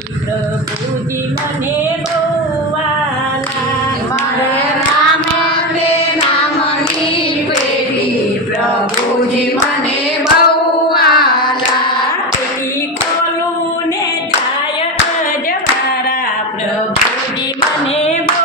પ્રભુજી મને બહુ વાલા મારે રામ તે નામની પેટી પ્રભુજી મને બહુ વાલા પેટી ખોલું ને થાય અજવાળા પ્રભુજી મને બહુ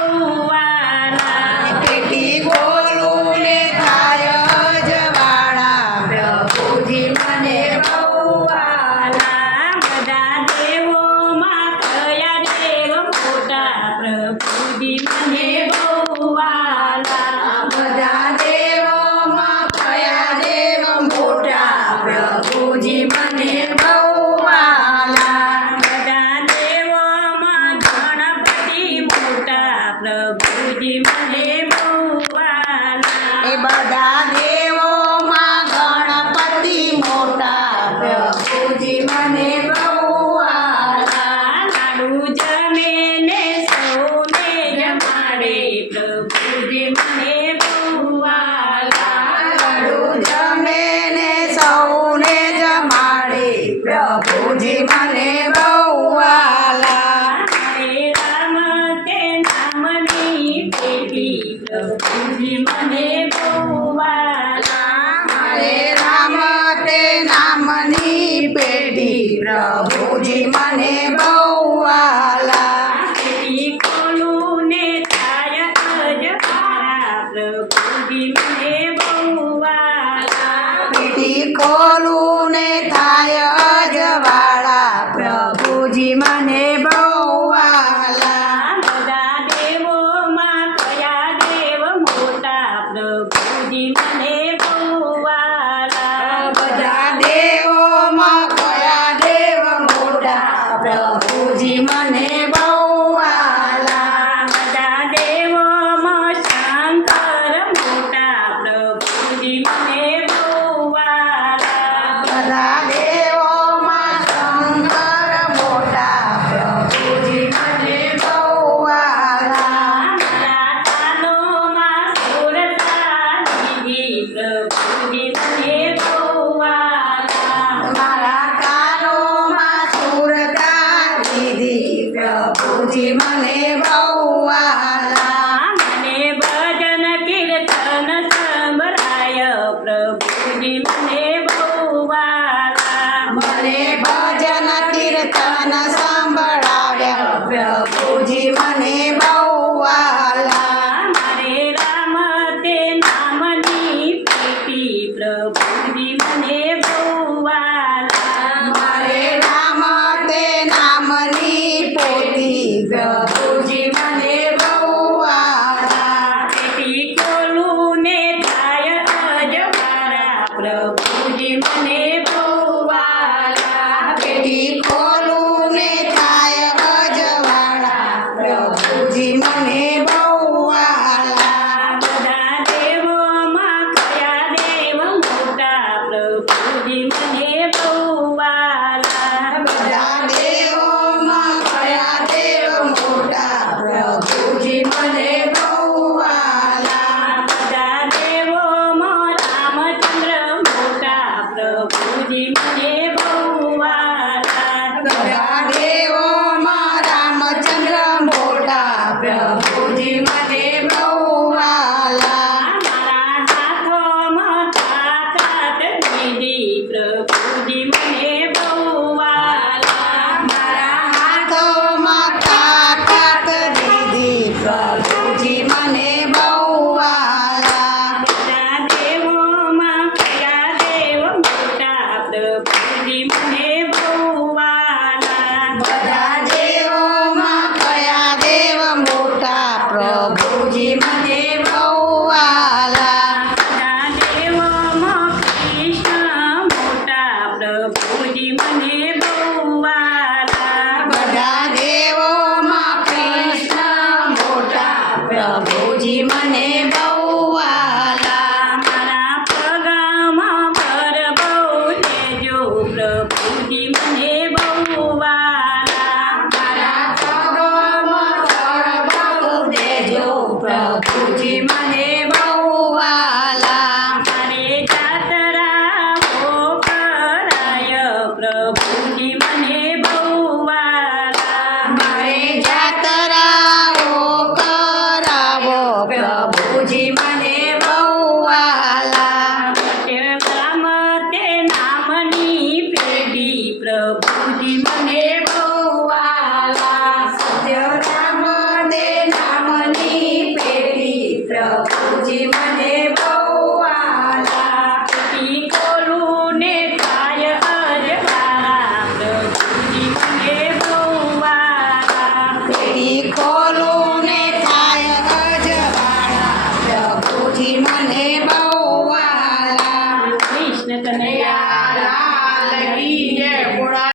વાલા પેટી ખોલું ને થાય અજવાળા પ્રભુજી મને બહુ વાલા બધા દેવોમાં કયા દેવ મોટા પ્રભુજી મને બહુ વાલા બધા દેવોમાં કયા દેવ મોટા પ્રભુજી મને બહુ વાલા બધા દેવોમાં ગણપતિ મોટા પ્રભુજી મને બહુ વાલા એ બધા દેવોમાં ગણપતિ મોટા પ્રભુજી મને બહુ વાલા લાડુ જમે ને સૌને જમાડે પ્રભુજી મને બહુ વાલા લાડુ જમે ને સૌને જમાડે પ્રભુજી મને બહુ વાલા હરે રામ તે નામની પેટી પ્રભુજી મને બહુ વાલા હરે રામ તે નામની પેટી પ્રભુજી મને બહુ વાલા પેટી ખોલું ને થાય અજવાળા પ્રભુજી મને બહુ વાલા પેટી ખોલું ને થાય અજવાળા પ્રભુજી મને બહુ વાલા બધા દેવોમાં કયા દેવ મોટા પ્રભુજી મને બહુ વાલા બધા દેવોમાં કયા દેવ મોટા પ્રભુજી મને બહુ વાલા બધા દેવોમાં શંકર મોટા પ્રભુજી મને બહુ વાલા બધા દેવોમાં શંકર મોટા પ્રભુજી મને બહુ વાલા મારા કાનોમાં સુરતા દીદી પ્રભુજી મને બહુ વાલા મારા કાનોમાં સુરતા દીધી પ્રભુજી મને બહુ વાલા મને ભજન કીર્તન સંભળાય પ્રભુજી મને બહુ વાલા મને ભજન કીર્તન સંભળાવ્યા પ્રભુજી મને બહુ વાલા મારે રામ તે નામની પેટી પ્રભુજી મને બહુ વાલા મારે રામ તે નામની પોતી પ્રભુજી મને બહુ વાલા પેટી ખોલું ને થાય અજવાળા પ્રભુજી મને બહુ વાલા પેટી ખોલું ને થાય અજવાળા પ્રભુ પ્રભુજી મને બહુ વાલા પેટી ખોલું ને થાય અજવાળા પ્રભુજી મને બહુ વાલા પેટી ખોલું